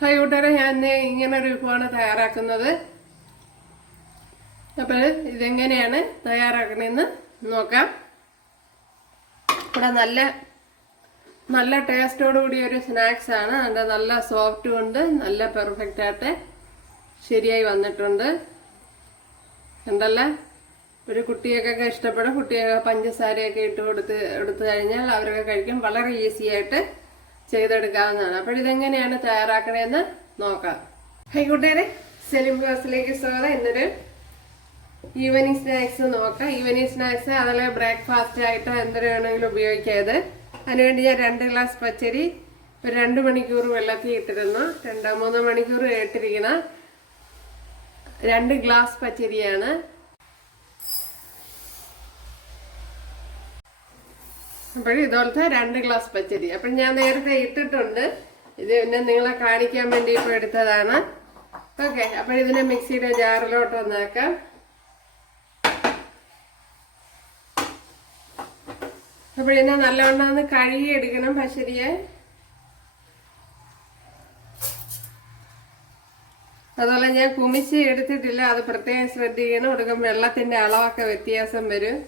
Hi ഞാൻ ഇങ്ങനെ ഒരു വിഭവമാണ് തയ്യാറാക്കുന്നത്. അപ്പോൾ ഇതെങ്ങനെയാണ് തയ്യാറാക്കണമെന്ന് നോക്കാം. ഇവിടെ നല്ല നല്ല ടേസ്റ്റോടു കൂടിയ ഒരു സ്നാക്സ് ആണ്. അതിന്റെ നല്ല സോഫ്റ്റ് കൊണ്ട് നല്ല പെർഫെക്റ്റ് ആയിട്ട് ശരിയായി വന്നിട്ടുണ്ട്. ഉണ്ടല്ലേ ഒരു കുട്ടിയൊക്കെ ഇഷ്ടപ്പെടും. കുട്ടികൾക്ക് പഞ്ചസാരയൊക്കെ ഇട്ട് കൊടുത്ത് എടുത്തു കഴിഞ്ഞാൽ അവരൊക്കെ കഴിക്കാൻ വളരെ ഈസി ആയിട്ട് ചെയ്തെടുക്കാവുന്നതാണ്. അപ്പോൾ ഇതെങ്ങനെയാണ് തയ്യാറാക്കണേന്ന് നോക്കാം. ഹൈ സെലിം ക്ലാസ്സിലേക്ക് സ്വാഗതം. ഇന്നൊരു ഈവനിങ് സ്നാക്സ് നോക്കാം. ഈവനിങ് സ്നാക്സ് അതുപോലെ ബ്രേക്ക്ഫാസ്റ്റ് ആയിട്ട് എന്തൊരു വേണമെങ്കിലും ഉപയോഗിക്കാത്. അതിനുവേണ്ടി ഞാൻ രണ്ട് ഗ്ലാസ് പച്ചരി ഒരു രണ്ട് മണിക്കൂർ വെള്ളത്തിൽ ഇട്ടിരുന്നു. രണ്ടോ മൂന്നോ മണിക്കൂർ ഇട്ടിരിക്കണം. രണ്ട് ഗ്ലാസ് പച്ചരിയാണ്. അപ്പോൾ ഇതുപോലത്തെ രണ്ട് ഗ്ലാസ് പച്ചരി. അപ്പം ഞാൻ നേരത്തെ ഇട്ടിട്ടുണ്ട്. ഇത് പിന്നെ നിങ്ങളെ കാണിക്കാൻ വേണ്ടി ഇപ്പോൾ എടുത്തതാണ്. ഓക്കെ അപ്പോൾ ഇതിനെ മിക്സിയുടെ ജാറിലോട്ട് വന്നേക്കാം. അപ്പോൾ ഇതിനെ നല്ലവണ്ണം ഒന്ന് കഴുകി എടുക്കണം പച്ചരിയെ. അതുപോലെ ഞാൻ കുമിച്ച് എടുത്തിട്ടില്ല. അത് പ്രത്യേകം ശ്രദ്ധിക്കണം. ഒടുക്കം വെള്ളത്തിന്റെ അളവൊക്കെ വ്യത്യാസം വരും.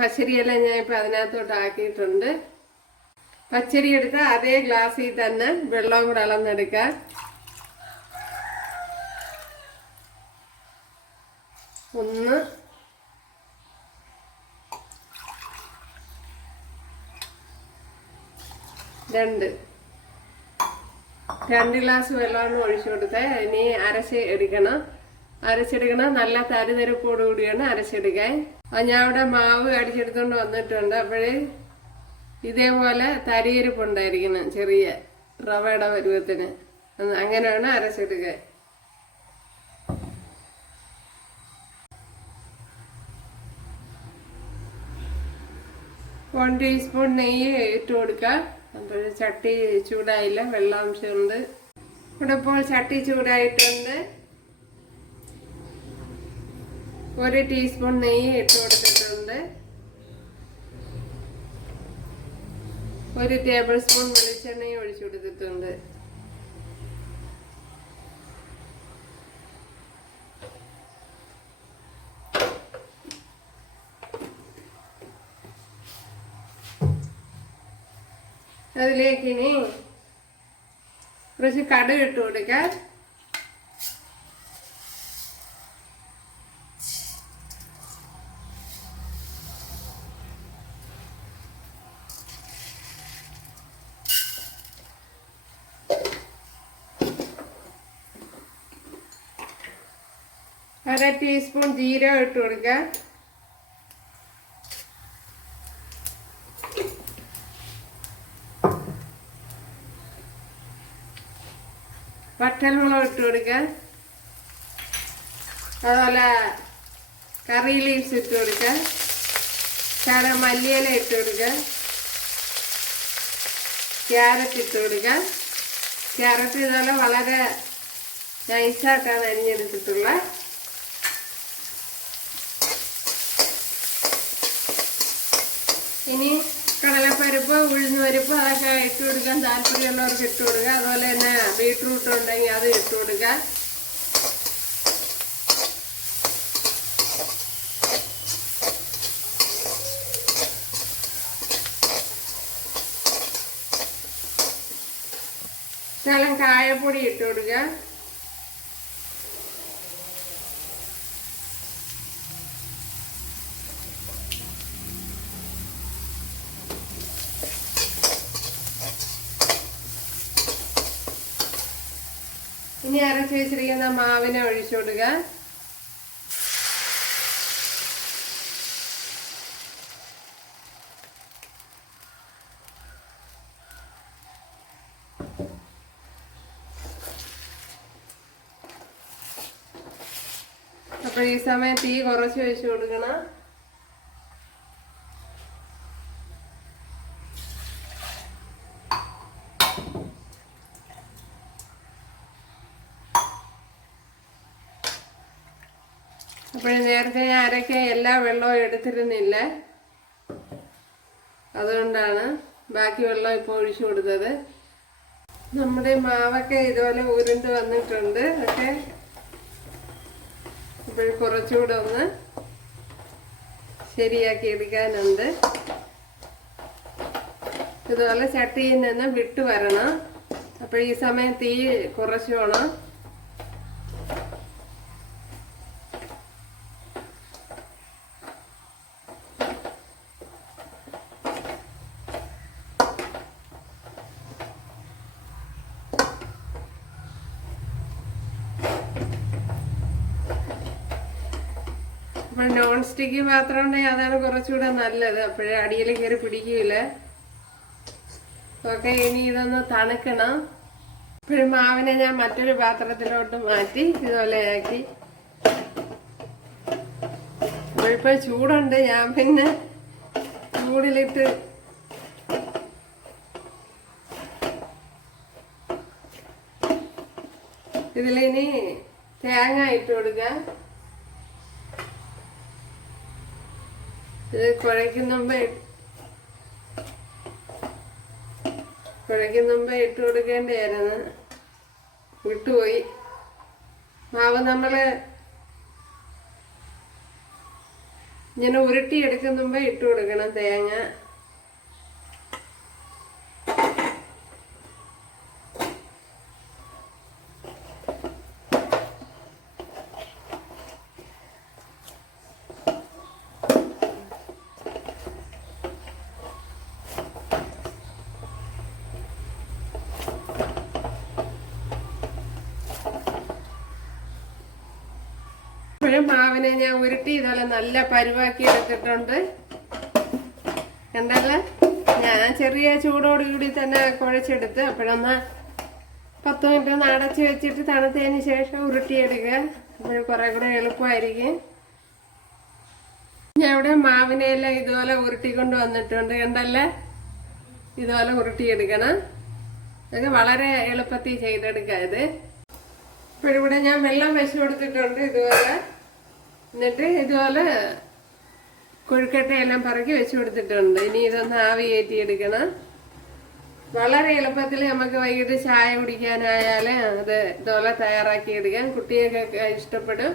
പച്ചരിയെല്ലാം ഞാൻ ഇപ്പം അതിനകത്തോട്ട് ആക്കിയിട്ടുണ്ട്. പച്ചരി എടുത്ത് അതേ ഗ്ലാസ്സിൽ തന്നെ വെള്ളവും കൂടെ അളന്നെടുക്കാം. ഒന്ന്. രണ്ട്. രണ്ട് ഗ്ലാസ് വെള്ളമാണ് ഒഴിച്ചു കൊടുത്തത് ഇനി അരച്ച് എടുക്കണം. അരച്ചെടുക്കണം. നല്ല തരിതരിപ്പോട് കൂടിയാണ് അരച്ചെടുക്കാൻ. ഞാൻ അവിടെ മാവ് അടിച്ചെടുത്തോണ്ട് വന്നിട്ടുണ്ട്. അപ്പോഴേ ഇതേപോലെ തരിയിരിപ്പുണ്ടായിരിക്കണം ചെറിയ റവയുടെ പരുവത്തിന്. അങ്ങനെയാണ് അരച്ചെടുക്കുക. വൺ ടീസ്പൂൺ നെയ്യ് ഇട്ട് കൊടുക്കുക. അപ്പോൾ ചട്ടി ചൂടായില്ല വെള്ളാംശമുണ്ട് ഇവിടെ ഇപ്പോൾ ചട്ടി ചൂടായിട്ടുണ്ട്. ഒരു ടീസ്പൂൺ നെയ്യ് ഇട്ട് കൊടുത്തിട്ടുണ്ട്. ഒരു ടേബിൾ സ്പൂൺ വെളിച്ചെണ്ണയും ഒഴിച്ചു കൊടുത്തിട്ടുണ്ട്. അതിലേക്ക് ഇനി കുറച്ച് കടുക് ഇട്ട് കൊടുക്കാം. ടീസ്പൂൺ ജീരകം ഇട്ട് കൊടുക്കുക. വട്ടൽമുളക് ഇട്ട് കൊടുക്കുക. അതുപോലെ കറി ലീവ്സ് ഇട്ട് കൊടുക്കുക. ശര മല്ലിയില ഇട്ട് കൊടുക്കുക. ക്യാരറ്റ് ഇട്ട് കൊടുക്കുക. ക്യാരറ്റ് ഇതുപോലെ വളരെ നൈസായിട്ടാണ് അരിഞ്ഞെടുത്തിട്ടുള്ളത്. ഇനി കടലപ്പരിപ്പ് ഉഴുന്നുപരിപ്പ് അതൊക്കെ ഇട്ട് കൊടുക്കാൻ താല്പര്യമുള്ളവർക്ക് ഇട്ട് കൊടുക്കുക. അതുപോലെ തന്നെ ബീട്രൂട്ട് ഉണ്ടെങ്കിൽ അത് ഇട്ട് കൊടുക്കുക. ശകലം കായപ്പൊടി ഇട്ട് കൊടുക്കുക. ഇനി അരച്ചു വെച്ചിരിക്കുന്ന മാവിനെ ഒഴിച്ചു കൊടുക്കുക. അപ്പൊ ഈ സമയത്ത് തീ കുറച്ച് വെച്ച് കൊടുക്കണം അപ്പോൾ നേരത്തെ ഞാൻ എല്ലാ വെള്ളവും എടുത്തിരുന്നില്ല. അതുകൊണ്ടാണ് ബാക്കി വെള്ളം ഇപ്പോൾ ഒഴിച്ചു കൊടുത്തത്. നമ്മുടെ മാവൊക്കെ ഇതുപോലെ ഉരുണ്ട് വന്നിട്ടുണ്ട്. ഒക്കെ ഇപ്പോൾ കുറച്ചുകൂടെ ഒന്ന് ശരിയാക്കി എടുക്കാനുണ്ട്. ഇതുപോലെ ചട്ടിയിൽ നിന്ന് വിട്ടു വരണം. അപ്പോൾ ഈ സമയം തീ കുറച്ചു വേണം. അപ്പോൾ നോൺ സ്റ്റിക്ക് പാത്രം ഉണ്ടെങ്കിൽ അതാണ് കുറച്ചുകൂടെ നല്ലത്. അപ്പോഴേ അടിയിൽ കയറി പിടിക്കൂല? ഓക്കെ ഇനി ഇതൊന്ന് തണുക്കണം. ഇപ്പോഴും മാവിനെ ഞാൻ മറ്റൊരു പാത്രത്തിലോട്ട് മാറ്റി ഇതുപോലെ ആക്കി. ഇപ്പൊ ചൂടുണ്ട് ഞാൻ പിന്നെ ചൂടിലിട്ട് ഇതിലിനി തേങ്ങ ഇട്ട് കൊടുക്കാം. ഇത് ഇട്ട് കൊടുക്കേണ്ടിയായിരുന്നു. വിട്ടുപോയി. മാവ് നമ്മൾ ഇങ്ങനെ ഉരുട്ടി എടുക്കുന്ന മുമ്പേ ഇട്ട് കൊടുക്കണം തേങ്ങ. ഇപ്പോഴും മാവിനെ ഞാൻ ഉരുട്ടി ഇതുപോലെ നല്ല പരുവാക്കി എടുത്തിട്ടുണ്ട്. കണ്ടല്ലേ? ഞാൻ ചെറിയ ചൂടോട് കൂടി തന്നെ കുഴച്ചെടുത്ത് അപ്പോഴൊന്ന് പത്ത് മിനിറ്റ് ഒന്ന് അടച്ച് വെച്ചിട്ട് തണുത്തതിന് ശേഷം ഉരുട്ടിയെടുക്കുക അപ്പോൾ കുറേ കൂടെ എളുപ്പമായിരിക്കും. ഞാൻ ഇവിടെ മാവിനെയെല്ലാം ഇതുപോലെ ഉരുട്ടിക്കൊണ്ട് വന്നിട്ടുണ്ട്. കണ്ടല്ലേ? ഇതുപോലെ ഉരുട്ടിയെടുക്കണം. അതൊക്കെ വളരെ എളുപ്പത്തിൽ ചെയ്തെടുക്കാം ഇത്. ഇപ്പോൾ ഇവിടെ ഞാൻ വെള്ളം വെച്ച് കൊടുത്തിട്ടുണ്ട് ഇതുപോലെ. എന്നിട്ട് ഇതുപോലെ കൊഴുക്കട്ടയെല്ലാം പറക്കി വെച്ച് കൊടുത്തിട്ടുണ്ട്. ഇനി ഇതൊന്ന് ആവി എടുക്കണം. വളരെ എളുപ്പത്തിൽ നമുക്ക് വൈകിട്ട് ചായ കുടിക്കാനായാൽ അത് ഇതുപോലെ തയ്യാറാക്കി എടുക്കാം. കുട്ടികൾക്കൊക്കെ ഇഷ്ടപ്പെടും.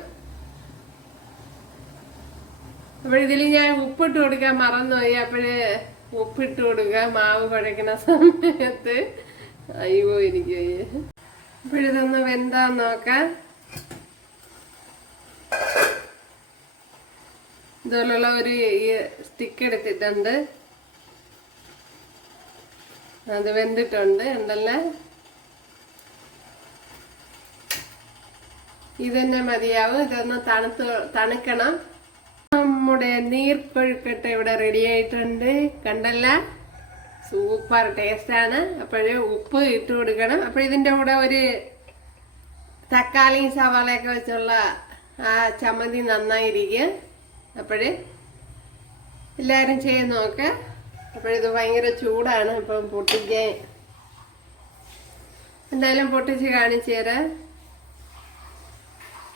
അപ്പോൾ ഇതിൽ ഞാൻ ഉപ്പിട്ട് കൊടുക്കാൻ മറന്നുപോയി. അപ്പോഴേ ഉപ്പിട്ട് കൊടുക്കുക. മാവ് കുഴക്കുന്ന സമയത്ത്. അയ്യോ എനിക്ക് അപ്പോഴിതൊന്ന് വെന്താന്ന് നോക്കാം. ഇതുപോലുള്ള ഒരു സ്റ്റിക്ക് എടുത്തിട്ടുണ്ട്. അത് വെന്തിട്ടുണ്ട്. ഉണ്ടല്ലേ ഇതന്നെ മതിയാവും. ഇതൊന്ന് തണുത്ത് തണുക്കണം. നമ്മുടെ നീർക്കൊഴുക്കട്ട ഇവിടെ റെഡി ആയിട്ടുണ്ട്. കണ്ടല്ല? സൂപ്പർ ടേസ്റ്റാണ് അപ്പോഴേ ഉപ്പ് ഇട്ട് കൊടുക്കണം. അപ്പോൾ ഇതിന്റെ കൂടെ ഒരു തക്കാളിയും സവാളയൊക്കെ വെച്ചുള്ള ആ ചമ്മന്തി നന്നായിരിക്കും. അപ്പോഴേ എല്ലാവരും ചെയ്ത് നോക്ക്. അപ്പോഴിത് ഭയങ്കര ചൂടാണ്. അപ്പം പൊട്ടിക്കാൻ എന്തായാലും പൊട്ടിച്ച് കാണിച്ചു തരാം.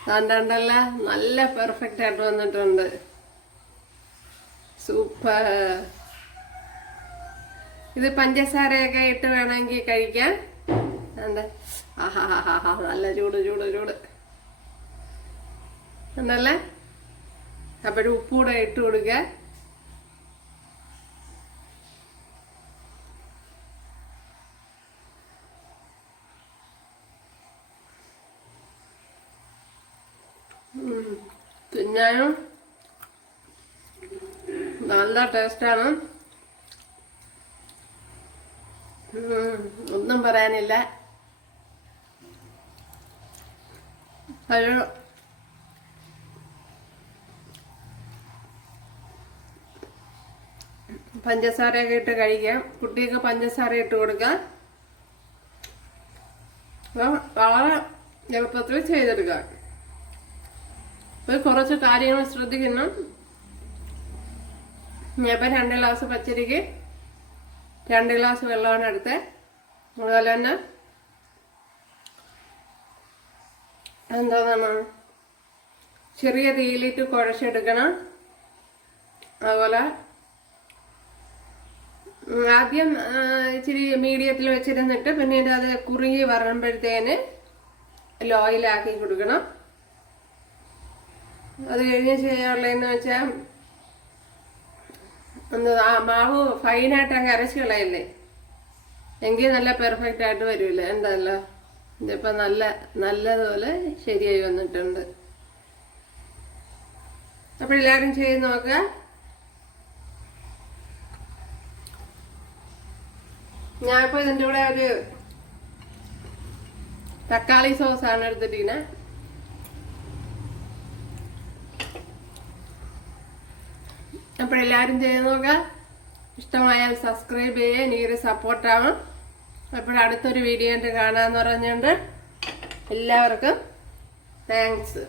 കണ്ടല്ല നല്ല പെർഫെക്റ്റ് ആയിട്ട് വന്നിട്ടുണ്ട്. സൂപ്പർ ഇത് പഞ്ചസാരയൊക്കെ ഇട്ട് വേണമെങ്കിൽ കഴിക്കാം. എന്താ ആഹാ ഹാ ഹാ നല്ല ചൂട് ചൂട് ചൂട്. എന്നല്ലേ അപ്പോഴും ഉപ്പ് കൂടെ ഇട്ട് കൊടുക്കുക. തിന്നാനും നല്ല ടേസ്റ്റാണ്. ഒന്നും പറയാനില്ല ഒരു പഞ്ചസാരയൊക്കെ ഇട്ട് കഴിക്കാം. കുട്ടിക്ക് പഞ്ചസാര ഇട്ട് കൊടുക്കാം. വളരെ എളുപ്പത്തിൽ ചെയ്തെടുക്കാം. ഇപ്പൊ കുറച്ച് കാര്യങ്ങൾ ശ്രദ്ധിക്കണം. ഞാനിപ്പോൾ രണ്ട് ഗ്ലാസ് പച്ചരിക്ക് രണ്ട് ഗ്ലാസ് വെള്ളമാണ് എടുത്തത് അതുപോലെ തന്നെ എന്താണ് ചെറിയ തീയിലിട്ട് കുഴച്ചെടുക്കണം. അതുപോലെ ആദ്യം ഇച്ചിരി മീഡിയത്തിൽ വെച്ചിരുന്നിട്ട് പിന്നീട് അത് കുറുകി വരുമ്പോഴത്തേന് ലോയിലാക്കി കൊടുക്കണം. അത് കഴിഞ്ഞ് ചെയ്യാനുള്ളതെന്ന് വെച്ചാൽ ഒന്ന് ആ മാവ് ഫൈനായിട്ട് അങ്ങ് അരച്ച് കളയല്ലേ? എങ്കിൽ നല്ല പെർഫെക്റ്റ് ആയിട്ട് വരില്ല? എന്തല്ലോ ഇതിപ്പോൾ നല്ല നല്ലതുപോലെ ശരിയായി വന്നിട്ടുണ്ട്. അപ്പോൾ എല്ലാവരും ചെയ്ത് നോക്കുക ഞാനിപ്പോൾ ഇതിന്റെ കൂടെ ഒരു തക്കാളി സോസാണ് എടുത്തിട്ടിരിക്കുന്നത് അപ്പോഴെല്ലാവരും ചെയ്ത് നോക്കാം. ഇഷ്ടമായാൽ സബ്സ്ക്രൈബ് ചെയ്യുക എനിക്കൊരു സപ്പോർട്ടാവും അപ്പോഴും അടുത്തൊരു വീഡിയോ കാണാമെന്ന് പറഞ്ഞുകൊണ്ട് എല്ലാവർക്കും താങ്ക്സ്